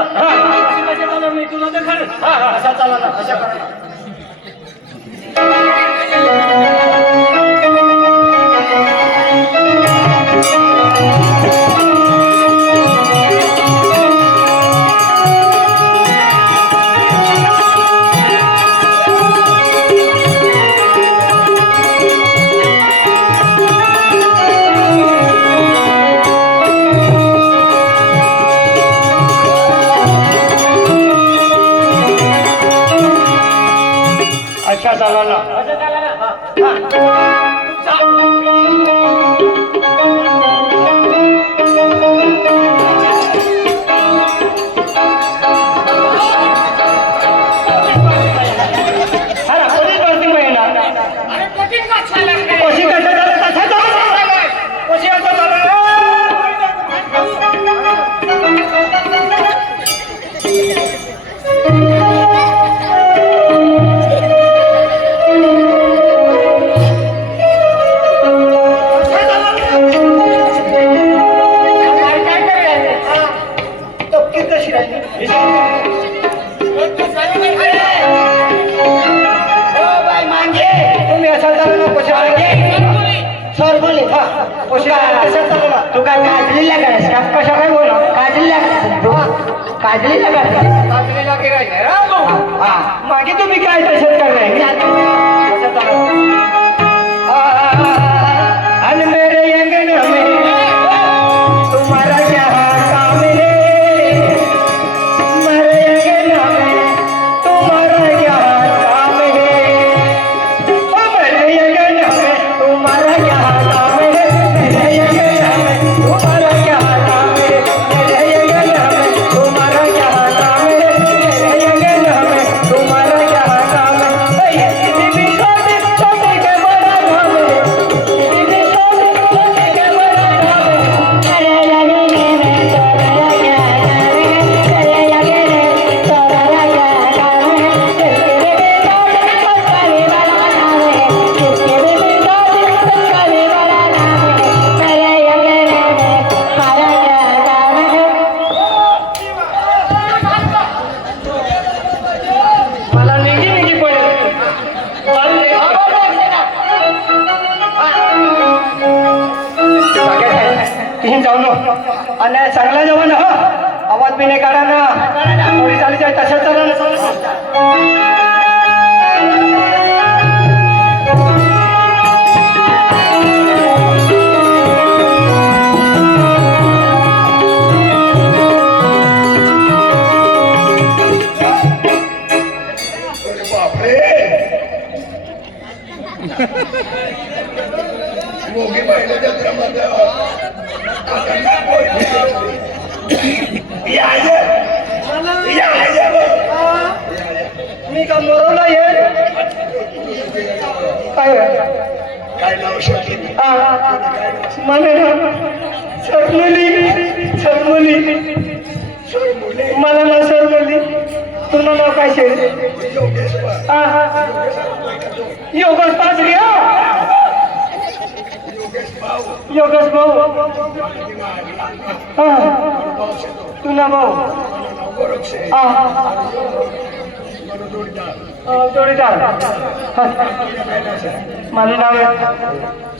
मी तुला तर खरं असा चालला अशा करा अच्छा चालला ना तू काय काजलीला करायस का कशा काय बोल काजलीला काजलीला काजलीला मागे तुम्ही काय तसंच करणार आणि मेरे अंगन में तुम्हारा क्या काम है मेरे अंगन में तुम्हारा क्या काम है मेरे अंगन में तुम्हारा क्या काम है तुम्हारा क्या नाम है मेरे अंगन में तुम्हारा क्या नाम है मेरे अंगन में तुम्हारा क्या नाम है दीदी भी छोटे छोटे के बड़ा नाम है दीदी भी छोटे छोटे के बड़ा नाम है मेरे अंगन में तुम्हारा क्या नाम है मेरे अंगन में तुम्हारा क्या नाम है जिसके भी छोटे उसका भी बड़ा नाम है जिसके भी छोटे उसका भी बड़ा नाम है मेरे अंगन में तुम्हारा क्या नाम है मला निगी निगी पडेल तीन जाऊ नो आणि चांगला जाऊ ना आवाज बी नाही काढा ना थोडी चाली जाय तशाच चालू ना मी का मरवला ये काय नाव म्हणे ना सरमुली सरमुली मला ना सरमुली तुला नाव काय शे योगेश पाचरी योगेश भाऊ तुला भाऊ जोडीदार माझं नाव आहे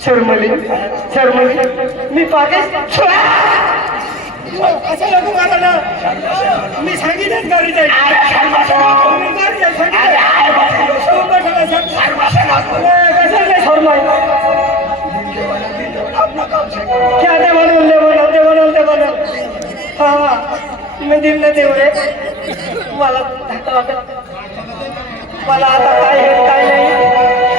शर्मली शर्मली मी पाकिस्तान असं नको मला ना मी सांगितलं गाडी जाईल क्या ते बनवून दे हा मी दिल ना देऊ रे मला मला आता काय हे काय नाही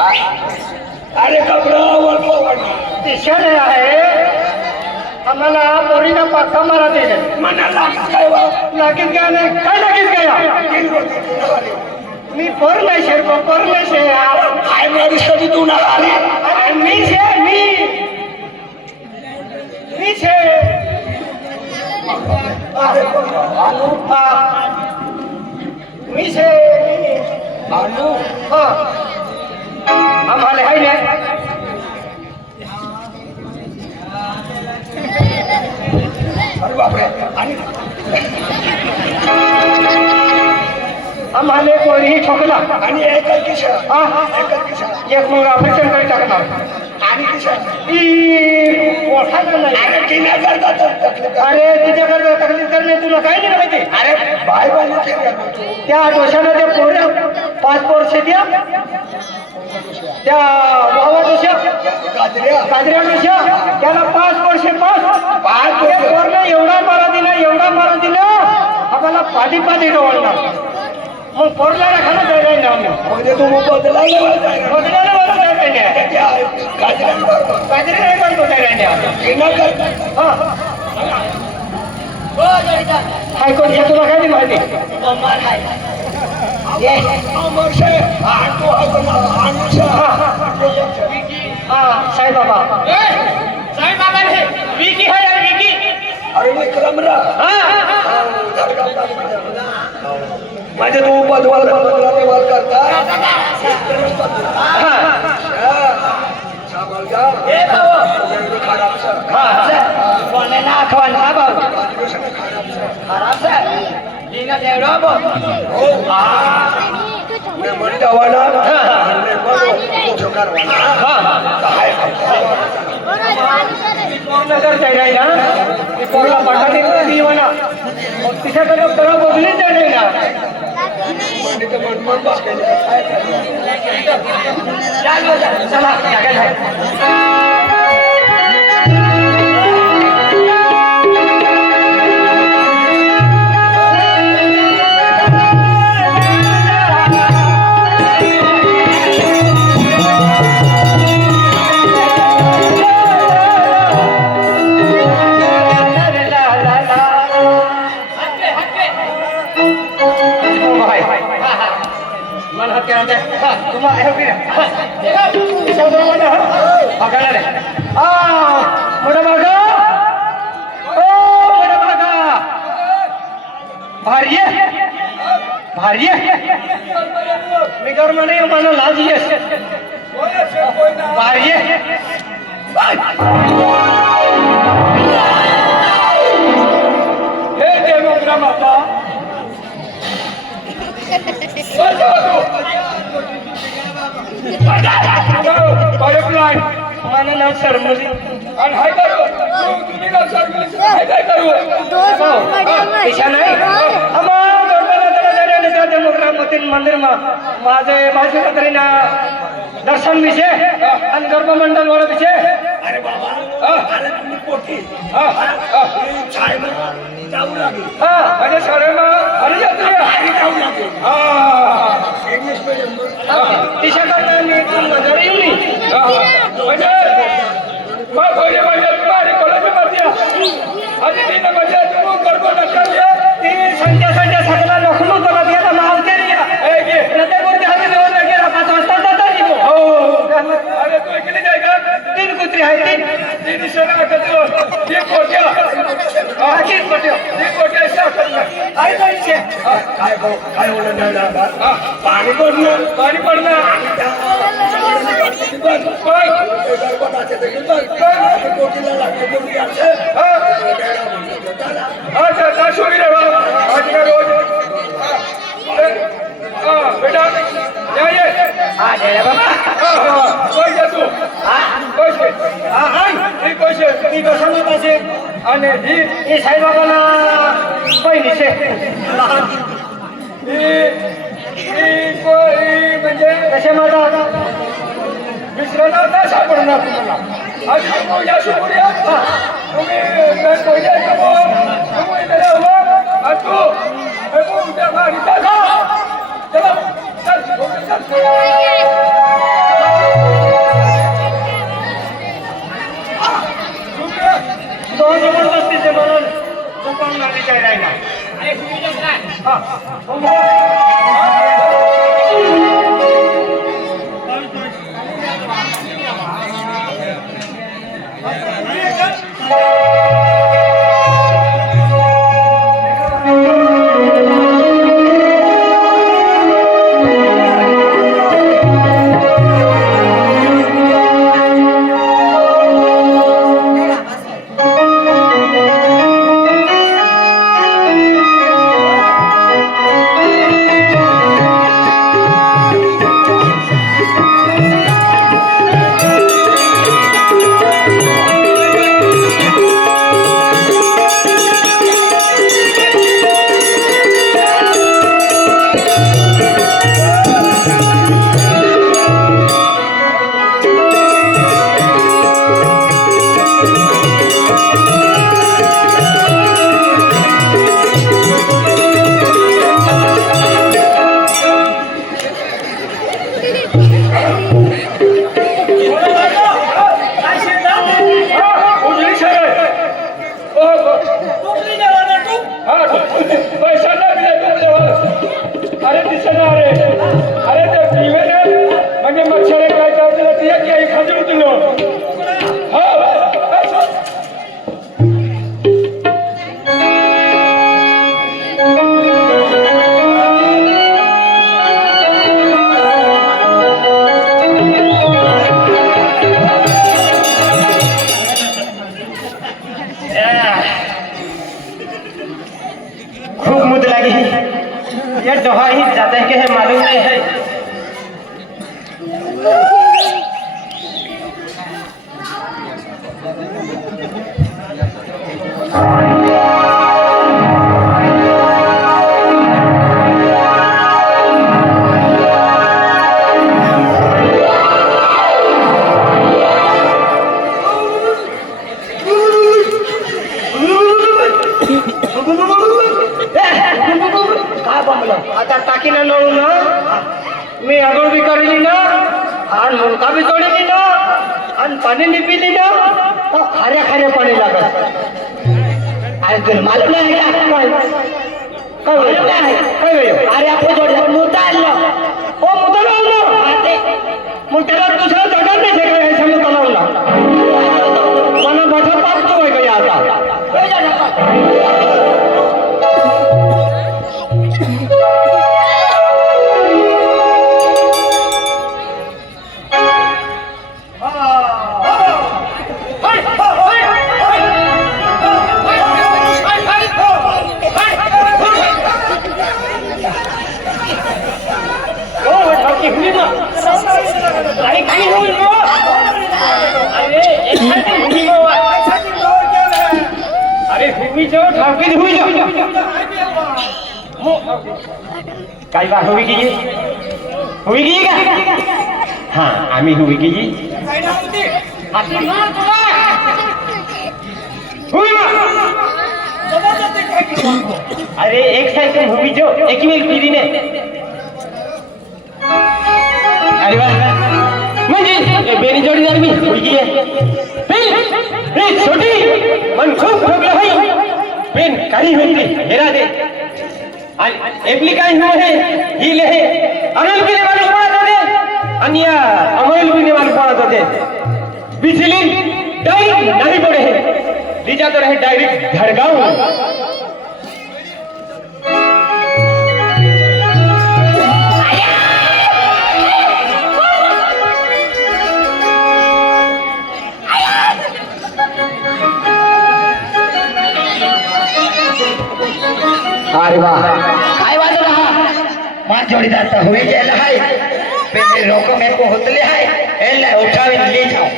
अरे कपडा दिशा नाही आहे आम्हाला पोरीला पाका मारा दे मनाला काय लागीत काय नाही काय लागीत काय मी पोरला शेर पोरला शेर काय मिळाली कधी तू ना आली अरे मी शे मी शे मी शे अनु हा आम्हाला हाय नाही अरे बापरे आणि आम्हाला कोणीही ठोकला आणि एक किशा हा एक मग ऑपरेशन करी टाकणार आणि किशा नाही अरे तिने करतात अरे तिच्याकडे तकलीफ करणे तुला काय नाही माहिती अरे बाय बाय त्या दोषाला त्या पोऱ्या 5 वर्ष द्या त्या वावा दोषा गाजऱ्या दोषा त्याला 5 वर्ष पाच पोरला एवढा मारा दिला आम्हाला पाठी डवळणार मग पोरला खाना जायला नाही म्हणजे तू बदलायला बदलायला गाजरे नाही करतो हायकोर्टच्या तुला काय नाही माहिती साई बाबा विकी आहे विकी अरे विक्रमरा म्हणजे तू बदवाल करता पोरला पाठाने म्हणा तिच्याकडे बदली जाणे ना चला भारी मी कर म्हणे मला लाज येस भारी हे देवग्रा माता मला नाव सरमली आणि हाय करू तुम्ही नाव सरमली हाय काय करू दिशा नाही मंदिर माझे कतरीना दर्शन विषय आणि गर्भमंडल वाला विषय अरे बाबा अरे तुम्ही पोटी जाऊ लागेल म्हणजे शाळे अरे जाऊ लागेल इंग्लिश मीडियम तिच्याकडनं मी येऊन म्हणजे पहिले माझी कॉलेज मध्ये आधी तिने म्हणजे तू गर्भ नकार ती संध्या सगळा लखनऊ तुला गेला मावते अरे तू किती जायगा 3 कुत्री आहे 3 शेणा करतो 3 कोट्या 3 कोट्या काय पाहिजे काय होणार पाणी पडलं कोटीला लागते अच्छा शोरी रे रोज बेटा पैसे तू पैसे मी कशाला पाहिजे आणि ही साईबाबाला बहिणीचे म्हणजे कसे माझा दुसऱ्याला नाही सापडणार तुम्हाला आज पूजा शुक्रिया तुम्ही तू चला उजली शहर पैसा नाही दिला तुमच्यावर अरे दिसेना अरे ते पिवे ना म्हणजे मच्छर काय चावते ते एक काही खाजू तुलो हो खूब मुद लगी ये दोहा ही ज्यादा के है मालूम नहीं है आता टाकीला लावून ना मी आगोळ बी करली ना आणि मुलगा बी जोडली ना आणि पाणी निपिली ना तर खाऱ्या खाऱ्या पाणी लागत अरे तुला मालूम नाही का काय अरे आपण जोडलं मुद्दा आणलं हो मुद्दा लावलं मग त्याला दुसरा जोडणार नाही सगळं मुद्दा लावला मला माझा पाचतो आहे का आता काय बा हुई की का हाँ आम्ही हुई की अरे एक साइड हुई जो एक ही दीदी ने अरे वाह म्हणजे बेरी जोडीदार मी हुई की है छोटी मन खूप ठोकलं है पेन काही होती हेरा दे एपली काय हुआ है ही ले अमल भी मालूम पड़ा होते अन्य अमल भी मालूम पड़ा होते बिजली डायरेक्ट नहीं पड़े हैं लीजा तो रहे डायरेक्ट धड़गांव अरे वाह काय वाजो रहा मां जोड़ीदार तो हुई गेला है पेले रोको में को होतले है एले उठावी ले जाओ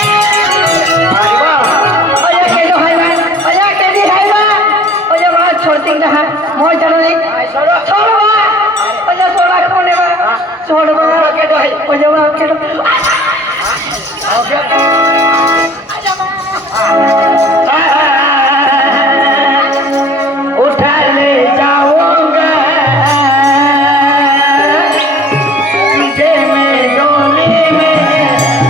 अरे वाह ओया के दो है ओया के दी है बा ओया बात छोड़ती ना है मोय चलो नहीं छोड़ो बा ओया छोड़ा कोने बा छोड़ बा के दो है ओया बा के दो उठा ले जाऊंगा तुझे मैं डोली में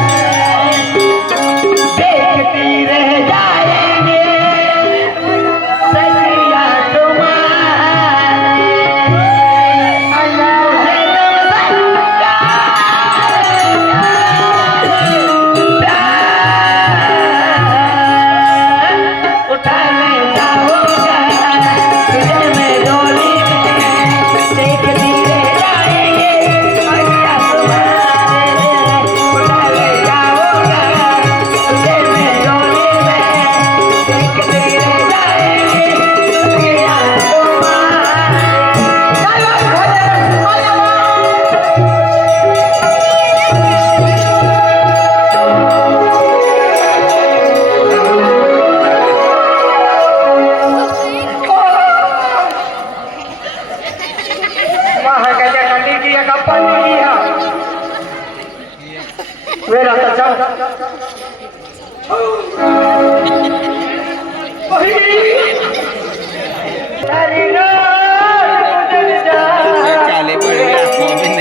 आता जाऊ चाले पड़े आपको भी नहीं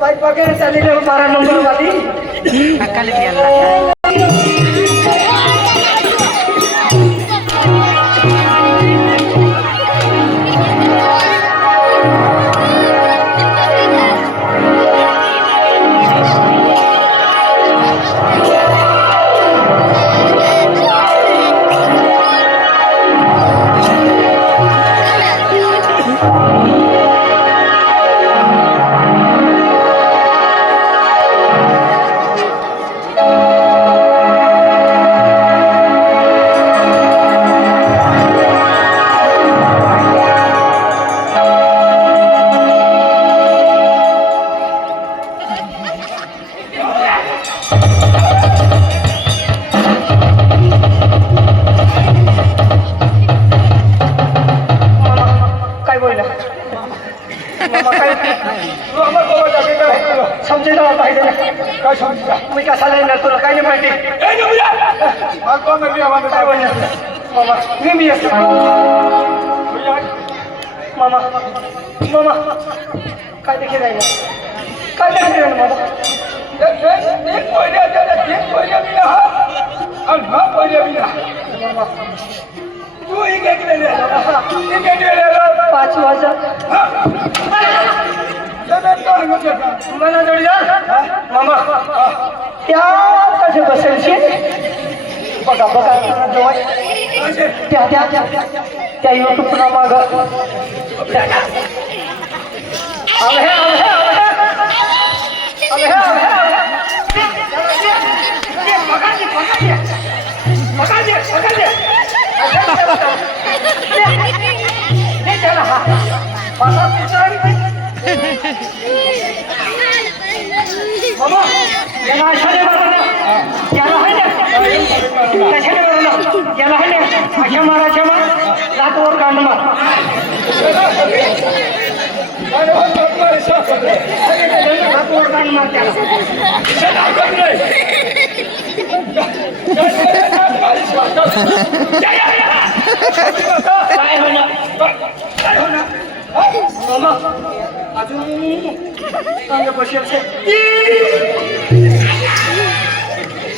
वाईट वगैरे चाललेले 12 नंबर वाली समजेला पाहिजे काय समजा मी कशाला येणार तुला काय नाही माहिती काय बोलणार मामा मी येतो मामा मामा काय देखील राहिलं काय देखील राहिलं मामा तू ही काय केलेली 5,000 मला जोडीदार मामा त्या कसे बसायचे बघा बघा त्या त्या त्या युट्यूबला माग मामा याला अशाने बरं ना याला आहे ना कशाने बरं ना याला आहे ना अशा माराच्या मार लातवर कांड मार लातवर कांड मार त्याला काय होणार काय होणार मामा अजून चांगलं बसेल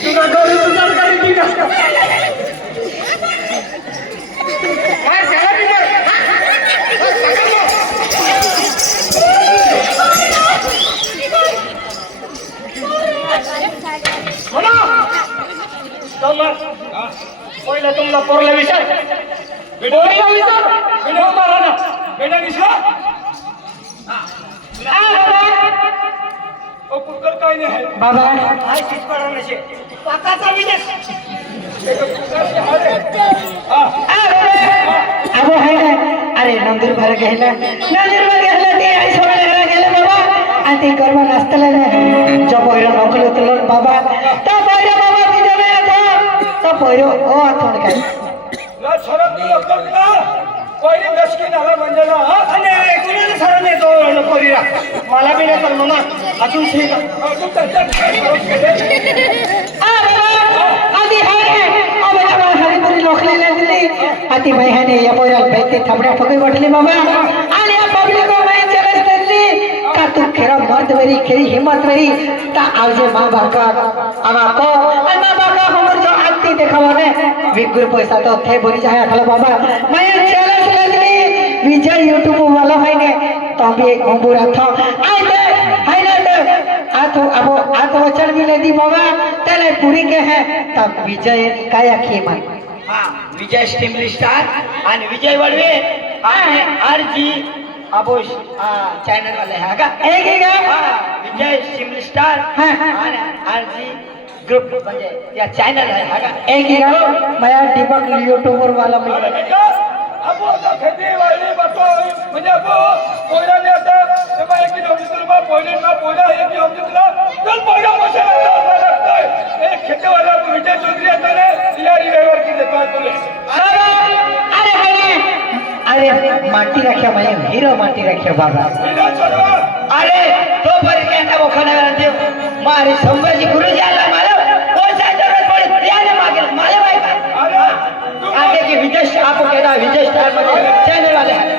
तुझा गौरी तुझा गाडी ठीक असतं काय झालं पहिला तुमला पोरला विचार पोरीला विचार व्हिडिओ मारा ना बेटा विश्वा कुकर काय नाही बाबा हाय शिकपडा नसे पाकाचा विदेश अबो हाय काय अरे नंदुरबार गेला ते आई सोडायला गेले बाबा आणि ते गरबा नाचतला जो पहिला नोकरी होतलो बाबा तो पहिला बाबा तिथे नाही तो पहिलो ओ आठवण काय ना सरक तुला पहिली दशकी झाला म्हणजे ना आणि कोणाला सर नाही तो पोरीला मला बी नाही तर म्हणा अजून ठीक आधी हरिपुरी लोकलेल्या दिली आधी महिने या पोऱ्याला भेटते थांबड्या फुगे वाटली बाबा आणि या पब्लिक चलत दिली का तू खेरा मर्द वरी खेरी हिम्मत रही ता आवजे माँ बाका आमा को माँ बाका हमर जो आती देखावा ने 20 पैसा तो थे बोली जाए अखला बाबा मैं चलत दिली विजय यूट्यूब वाला है ने तो भी एक बुरा था आई दे है ना आ तो वचन भी ले दी बाबा तेरे पूरी के है तब विजय काय खेमा हा विजय स्टीमली स्टार आणि विजय वडवे आणि आरजी अबोश चॅनल वाले हा का एक एक हा विजय स्टीमली स्टार हा. आणि आरजी ग्रुप म्हणजे या चॅनल आहे हा का एक ही मैं दीपक यूट्यूबर वाला अरे मैं बेटा अब आता खेती वाली बतो म्हणजे अब कोयला ने आता तेव्हा एक ही तुला बा पहिले ना पोयला एक ही होती तुला चल पहिला मसाला लागतोय एक खेती वाला विजय चौधरी आता ने या रिवाइवर की देतो तुले अरे माटी रख्या मैं हीरो माटी रख्या बाबा बिना छोडवा अरे तो पर्यंत बोखाण्यावर देव मारे संभाजी गुरुजी आला मला कोणता जरूरत पडे त्याने मागे मला माहिती अरे तू आगे की विजय आपको कहना विजय स्टार चैनल वाले हैं